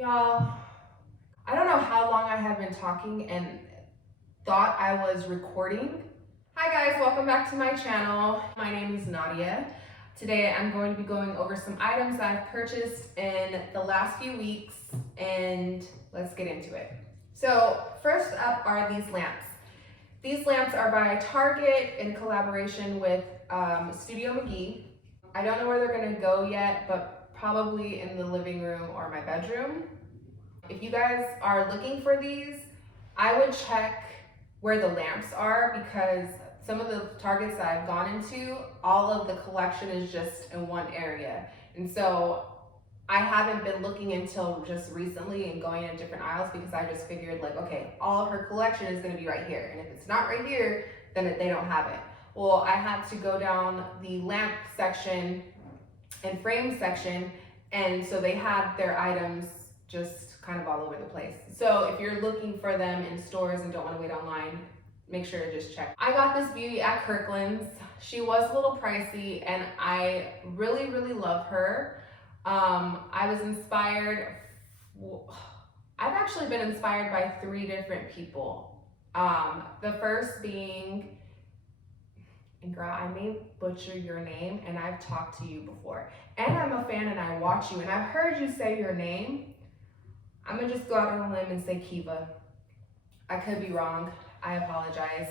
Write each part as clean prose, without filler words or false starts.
Y'all, I don't know how long I have been talking and thought I was recording. Hi guys, welcome back to my channel. My name is Nadia. Today I'm going to be going over some items that I've purchased in the last few weeks, and let's get into it. So first up are these lamps. These lamps are by Target in collaboration with Studio McGee. I don't know where they're gonna go yet, but probably in the living room or my bedroom. If you guys are looking for these, I would check where the lamps are, because some of the Targets that I've gone into, all of the collection is just in one area. And so I haven't been looking until just recently and going in different aisles, because I just figured like, okay, all of her collection is gonna be right here. And if it's not right here, then they don't have it. Well, I had to go down the lamp section and frame section, and so they had their items just kind of all over the place. So if you're looking for them in stores and don't want to wait online, make sure to just check. I got this beauty at Kirkland's. She was a little pricey and I really love her. I was inspired, I've actually been inspired by 3 different people. The first being, and girl, I may butcher your name, and I've talked to you before, and I'm a fan and I watch you, and I've heard you say your name. I'm gonna just go out on a limb and say Kiva. I could be wrong, I apologize.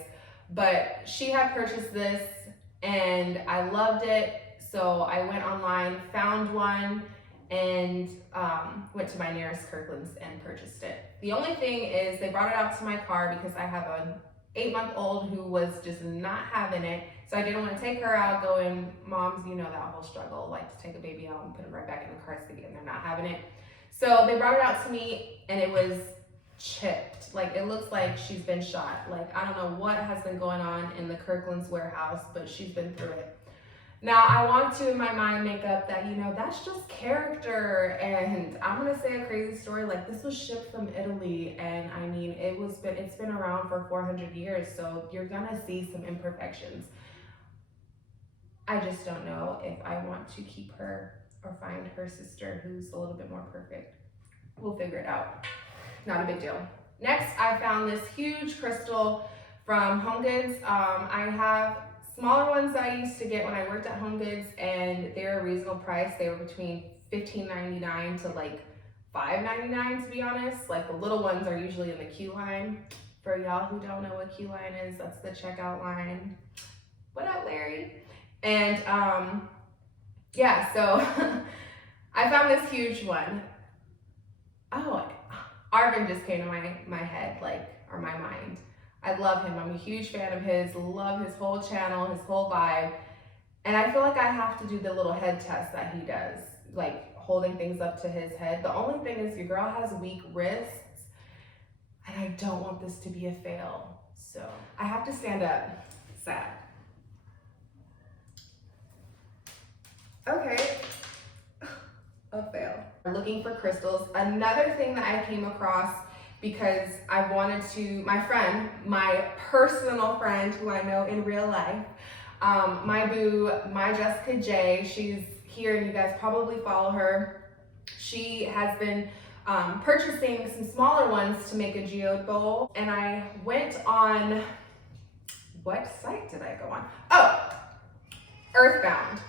But she had purchased this and I loved it. So I went online, found one, and went to my nearest Kirkland's and purchased it. The only thing is they brought it out to my car because I have an 8-month-old who was just not having it. So I didn't want to take her out going, moms, you know that whole struggle, like to take a baby out and put it right back in the car seat and they're not having it. So they brought it out to me and it was chipped. Like it looks like she's been shot. Like I don't know what has been going on in the Kirkland's warehouse, but she's been through it. Now I want to in my mind make up that, you know, that's just character, and I'm gonna say a crazy story. Like this was shipped from Italy, and I mean it's been around for 400 years, so you're gonna see some imperfections. I just don't know if I want to keep her or find her sister who's a little bit more perfect. We'll figure it out. Not a big deal. Next, I found this huge crystal from HomeGoods. I have smaller ones that I used to get when I worked at HomeGoods, and they're a reasonable price. They were between $15.99 to like $5.99, to be honest. Like the little ones are usually in the queue line. For y'all who don't know what queue line is, that's the checkout line. What up, Larry? And yeah, so I found this huge one. Oh, Arvin just came to my head, like, or my mind. I love him. I'm a huge fan of his, love his whole channel, his whole vibe. And I feel like I have to do the little head test that he does, like holding things up to his head. The only thing is your girl has weak wrists, and I don't want this to be a fail. So I have to stand up. Sad. Okay, a fail. Looking for crystals. Another thing that I came across, because I wanted to, my friend, my personal friend who I know in real life, my boo, my Jessica J, she's here and you guys probably follow her. She has been purchasing some smaller ones to make a geode bowl, and I went on, what site did I go on? Oh, Earthbound.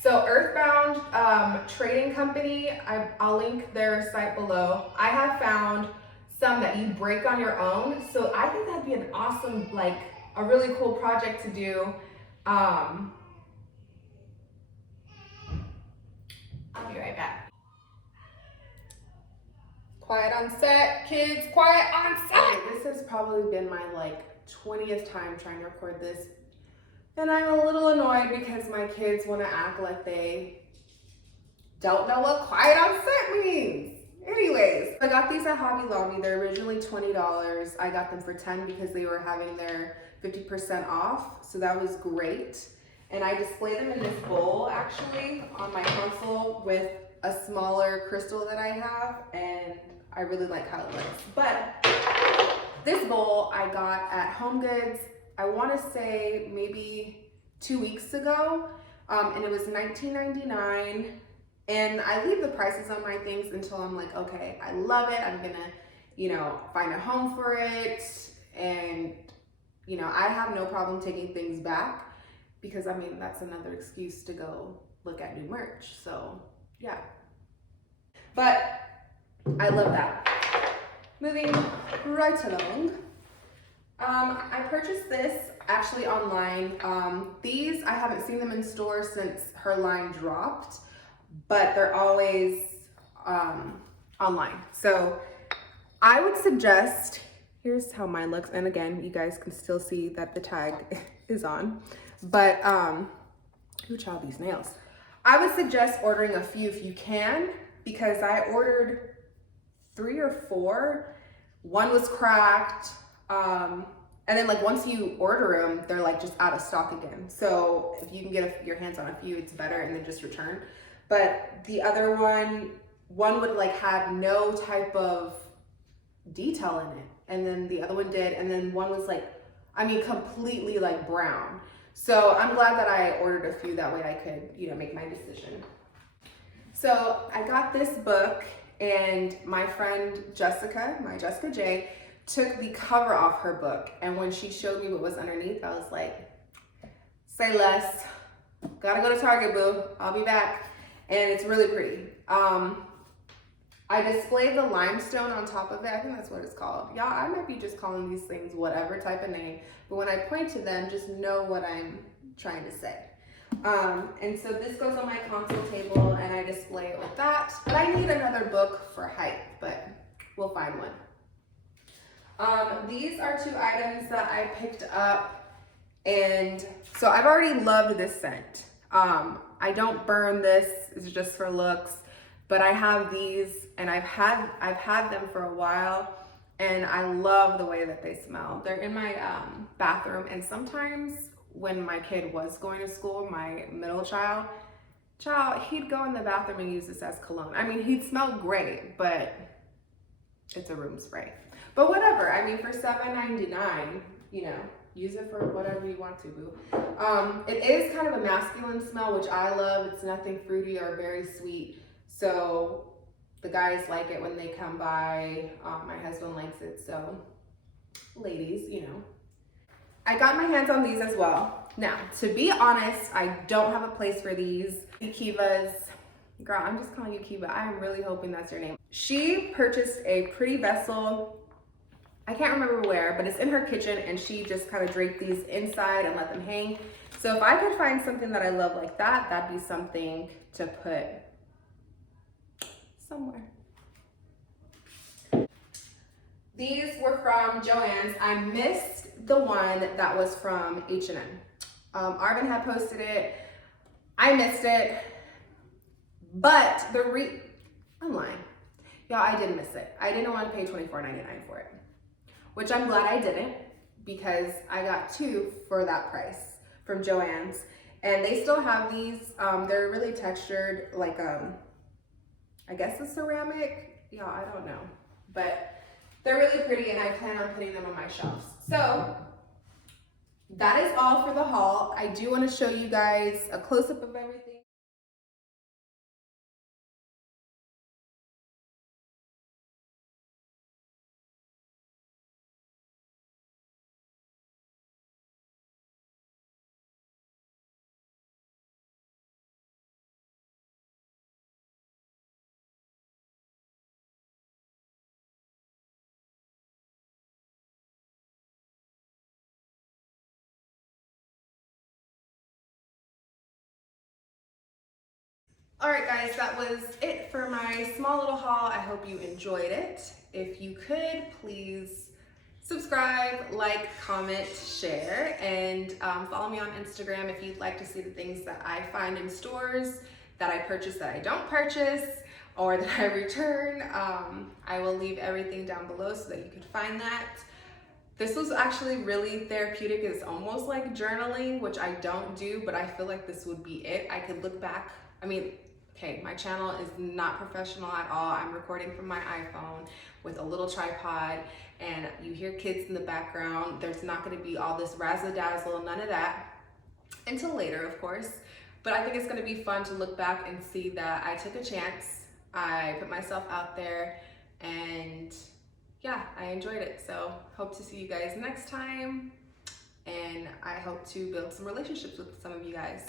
So Earthbound trading company, I'll link their site below. I have found some that you break on your own. So I think that'd be an awesome, like a really cool project to do. I'll be right back. Quiet on set, kids, quiet on set. Okay, this has probably been my like 20th time trying to record this. And I'm a little annoyed because my kids want to act like they don't know what quiet on set means. Anyways, I got these at Hobby Lobby. They're originally $20. I got them for $10 because they were having their 50% off. So that was great. And I display them in this bowl actually on my console with a smaller crystal that I have. And I really like how it looks. But this bowl I got at HomeGoods, I want to say maybe 2 weeks ago, and it was $19.99, And I leave the prices on my things until I'm like, okay, I love it. I'm gonna, you know, find a home for it. And, you know, I have no problem taking things back because I mean, that's another excuse to go look at new merch. So yeah, but I love that. Moving right along. I purchased this actually online. These, I haven't seen them in stores since her line dropped, but they're always online. So I would suggest, here's how mine looks. And again, you guys can still see that the tag is on, but ooh, child, these nails. I would suggest ordering a few if you can, because I ordered 3 or 4. One was cracked. And then like once you order them, they're like just out of stock again. So if you can get your hands on a few, it's better, and then just return. But the other one would like have no type of detail in it. And then the other one did. And then one was like, I mean, completely like brown. So I'm glad that I ordered a few, that way I could, you know, make my decision. So I got this book, and my friend Jessica, my Jessica J, took the cover off her book. And when she showed me what was underneath, I was like, say less. Gotta go to Target, boo. I'll be back. And it's really pretty. I displayed the limestone on top of it. I think that's what it's called. Y'all, I might be just calling these things whatever type of name, but when I point to them, just know what I'm trying to say. And so this goes on my console table, and I display it with that. But I need another book for height, but we'll find one. These are 2 items that I picked up, and so I've already loved this scent. I don't burn this, it's just for looks, but I have these, and I've had them for a while, and I love the way that they smell. They're in my bathroom, and sometimes when my kid was going to school, my middle child, he'd go in the bathroom and use this as cologne. I mean, he'd smell great, but it's a room spray. But whatever, I mean, for $7.99, you know, use it for whatever you want to, boo. It is kind of a masculine smell, which I love. It's nothing fruity or very sweet. So the guys like it when they come by. My husband likes it, so ladies, you know. I got my hands on these as well. Now, to be honest, I don't have a place for these. Kiva's, girl, I'm just calling you Kiva. I am really hoping that's your name. She purchased a pretty vessel. I can't remember where, but it's in her kitchen, and she just kind of draped these inside and let them hang. So if I could find something that I love like that, that'd be something to put somewhere. These were from Joann's. I missed the one that was from H&M. Arvin had posted it. I missed it, but I'm lying. Y'all, I did miss it. I didn't want to pay $24.99 for it, which I'm glad I didn't, because I got 2 for that price from Joann's. And they still have these. They're really textured, like I guess a ceramic. Yeah, I don't know, but they're really pretty, and I plan on putting them on my shelves. So that is all for the haul. I do want to show you guys a close-up of everything. All right, guys, that was it for my small little haul. I hope you enjoyed it. If you could, please subscribe, like, comment, share, and follow me on Instagram if you'd like to see the things that I find in stores, that I purchase, that I don't purchase, or that I return. I will leave everything down below so that you can find that. This was actually really therapeutic. It's almost like journaling, which I don't do, but I feel like this would be it. I could look back. I mean, okay, my channel is not professional at all. I'm recording from my iPhone with a little tripod, and you hear kids in the background. There's not gonna be all this razzle-dazzle, none of that, until later, of course. But I think it's gonna be fun to look back and see that I took a chance, I put myself out there, and yeah, I enjoyed it. So hope to see you guys next time, and I hope to build some relationships with some of you guys.